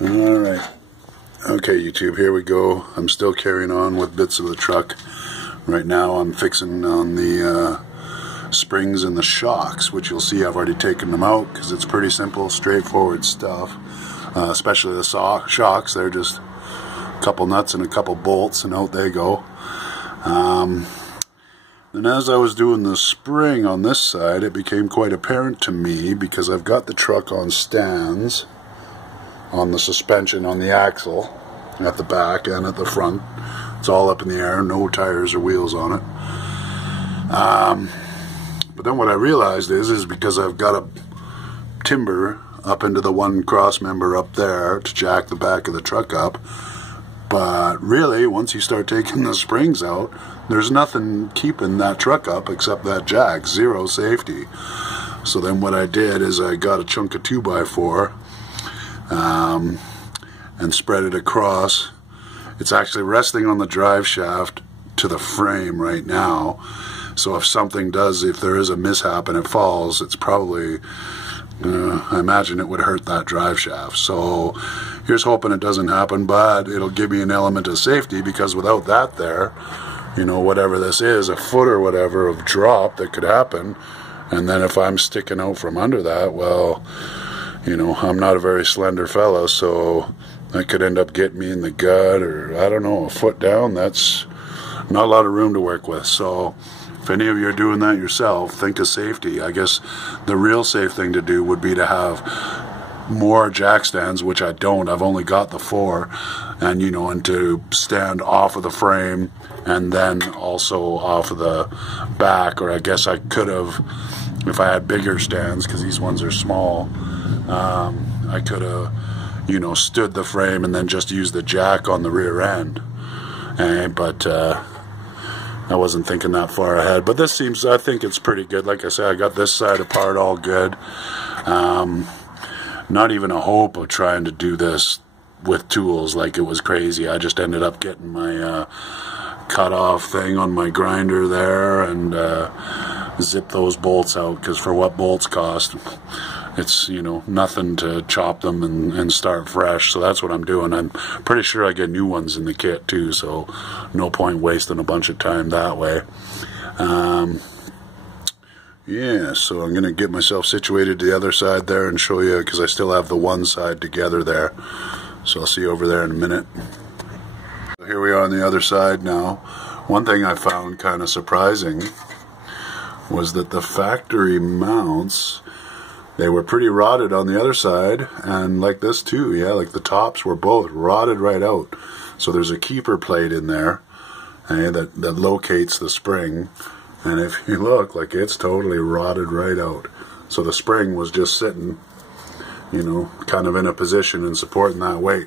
Alright, okay YouTube, here we go. I'm still carrying on with bits of the truck. Right now I'm fixing on the springs and the shocks, which you'll see I've already taken them out because it's pretty simple, straightforward stuff. Especially the shocks, they're just a couple nuts and a couple bolts and out they go. And as I was doing the spring on this side, it became quite apparent to me because I've got the truck on stands on the suspension on the axle at the back and at the front. It's all up in the air, no tires or wheels on it. But then what I realized is because I've got a timber up into the one cross member up there to jack the back of the truck up. But really, once you start taking the springs out, there's nothing keeping that truck up except that jack, zero safety. So then what I did is I got a chunk of 2x4 and spread it across. It's actually resting on the drive shaft to the frame right now. So if something does, if there is a mishap and it falls, it's probably, I imagine it would hurt that drive shaft. So here's hoping it doesn't happen, but it'll give me an element of safety because without that there, you know, whatever this is, a foot or whatever of drop that could happen, and then if I'm sticking out from under that, well, you know, I'm not a very slender fella, so that could end up getting me in the gut, or I don't know, a foot down. That's not a lot of room to work with. So if any of you are doing that yourself, think of safety. I guess the real safe thing to do would be to have more jack stands, which I don't. I've only got the 4, and you know, and to stand off of the frame and then also off of the back, or I guess I could have, if I had bigger stands, because these ones are small, I could have, you know, stood the frame and then just used the jack on the rear end. But I wasn't thinking that far ahead. But this seems, I think it's pretty good. Like I said, I got this side apart all good. Not even a hope of trying to do this with tools like it was crazy. I just ended up getting my cut-off thing on my grinder there and zip those bolts out, because for what bolts cost, it's, you know, nothing to chop them and start fresh. So that's what I'm doing. I'm pretty sure I get new ones in the kit too, so no point wasting a bunch of time that way. Yeah, so I'm going to get myself situated to the other side there and show you, because I still have the one side together there. So I'll see you over there in a minute. So here we are on the other side now. One thing I found kind of surprising was that the factory mounts, they were pretty rotted on the other side, and like this too, yeah, like the tops were both rotted right out. So there's a keeper plate in there that locates the spring, and if you look, like it's totally rotted right out. So the spring was just sitting, you know, kind of in a position and supporting that weight.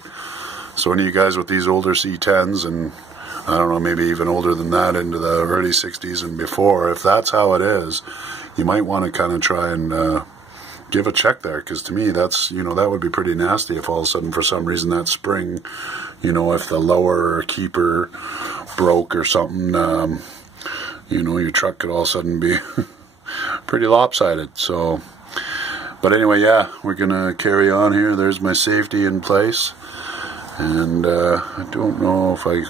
So any of you guys with these older C10s, and I don't know, maybe even older than that, into the early 60s and before, if that's how it is, you might want to kind of try and give a check there, because to me that's, you know, that would be pretty nasty if all of a sudden for some reason that spring, you know, if the lower keeper broke or something, you know, your truck could all of a sudden be pretty lopsided. So, but anyway, yeah, we're gonna carry on here. There's my safety in place, and I don't know if I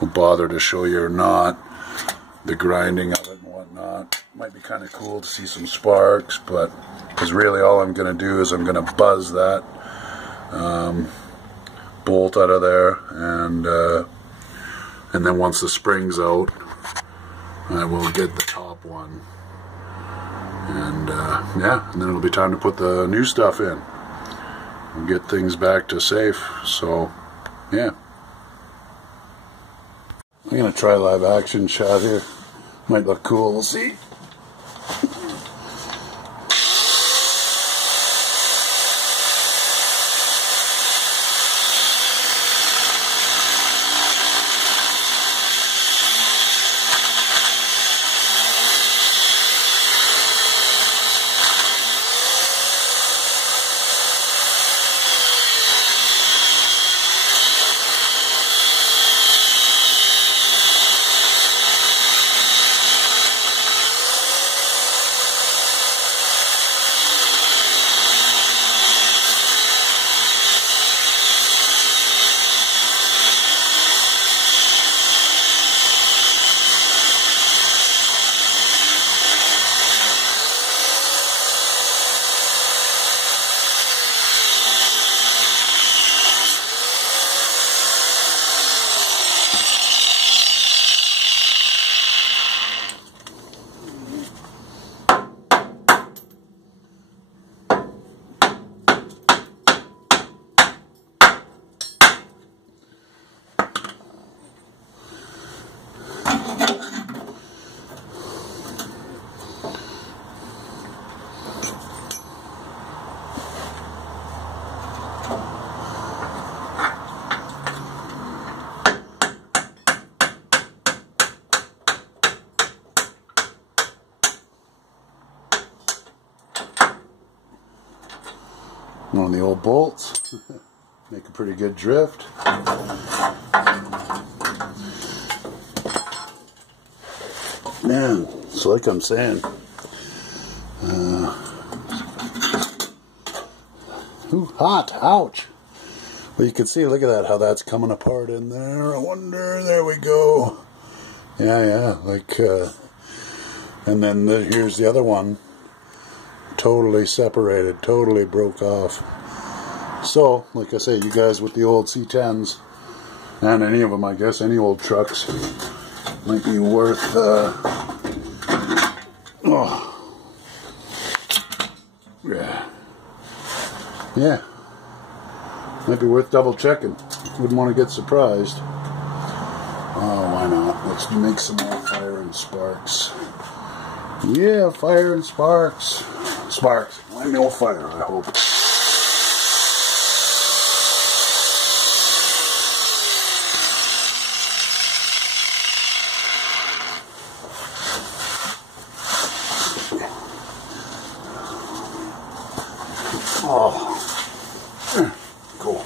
will bother to show you or not the grinding of it and whatnot. Might be kind of cool to see some sparks, but because really all I'm going to do is I'm going to buzz that bolt out of there, and then once the spring's out, I will get the top one, and yeah, and then it'll be time to put the new stuff in and get things back to safe. So yeah, I'm going to try live action shot here. Might look cool, we'll see. one of the old bolts. Make a pretty good drift. Man, so like I'm saying, ooh, hot, ouch. Well, you can see, look at that, how that's coming apart in there. I wonder, there we go. Yeah, like, and then here's the other one. Totally separated, totally broke off. So, like I say, you guys with the old C10s, and any of them, I guess, any old trucks, might be worth, yeah, might be worth double checking. Wouldn't want to get surprised. Oh, why not? Let's make some more fire and sparks. Yeah, fire and sparks. Sparks. Why no fire, I hope. Oh, cool.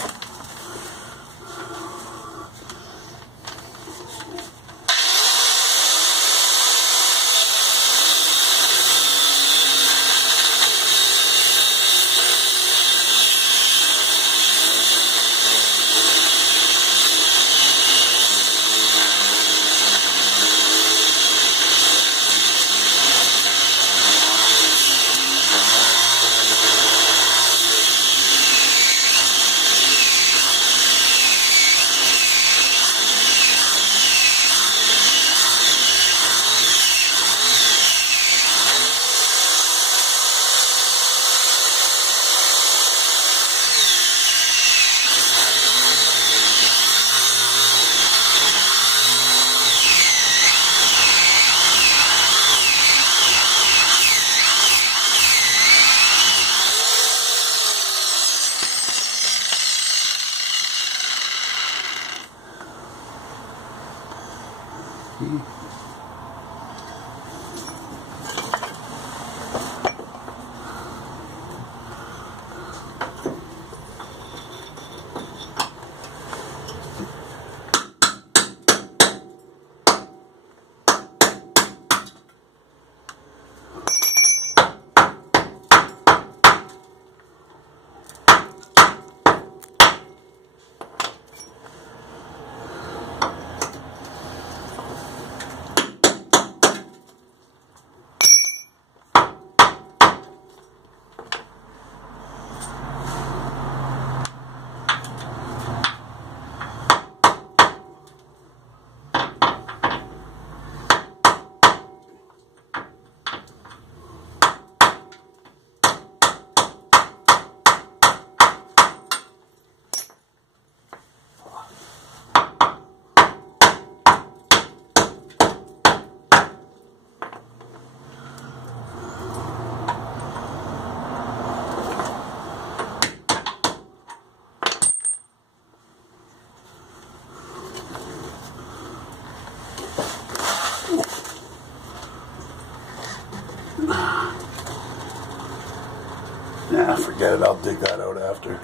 Nah, forget it. I'll dig that out after.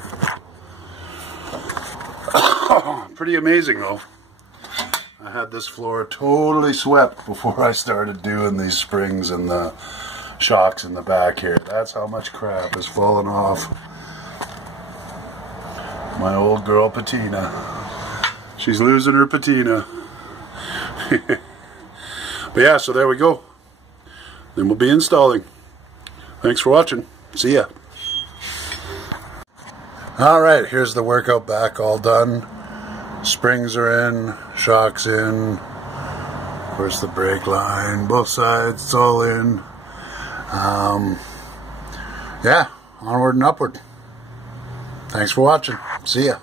Pretty amazing, though. I had this floor totally swept before I started doing these springs and the shocks in the back here. That's how much crap has fallen off. My old girl patina. She's losing her patina. But yeah, so there we go. Then we'll be installing. Thanks for watching. See ya. Alright, here's the workout back all done. Springs are in, shocks in, of course the brake line, both sides, it's all in. Yeah, onward and upward. Thanks for watching. See ya.